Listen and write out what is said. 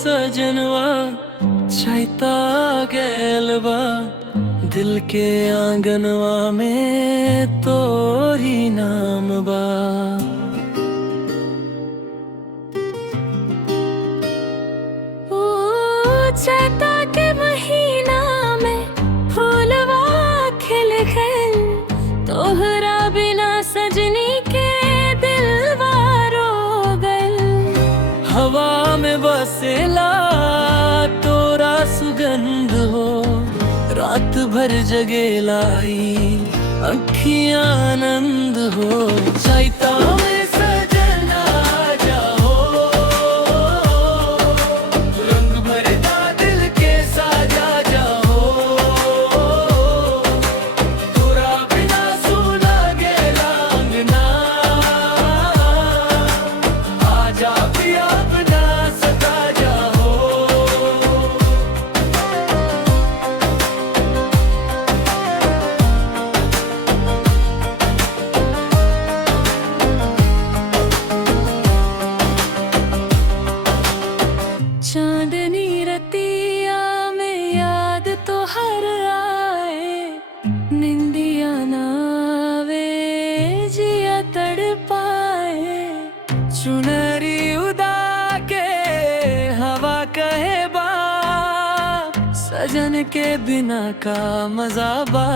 सजनवा चाहता गैलवा दिल के आंगनवा में तो ही नाम बा। ओ चैता के महीना में फूलवा खिल गइल, तोहरा बिना सजनी के दिलवा रो गइल। हवा में बसेला तोरा सुगंध हो, रात भर जगेला ही अखियां आनंद हो। चैता में सजना जाओ, रंग भरदा दिल के साजा जाओ। तोरा बिना सुना गेला अंगना, आजा पिया अपना सता जाओ। चांदनी रतिया में याद तो हर आए, निंदिया नावे जिया तड़पाए। चुनरी उदा के हवा कहे बा, सजन के बिना का मजा बा।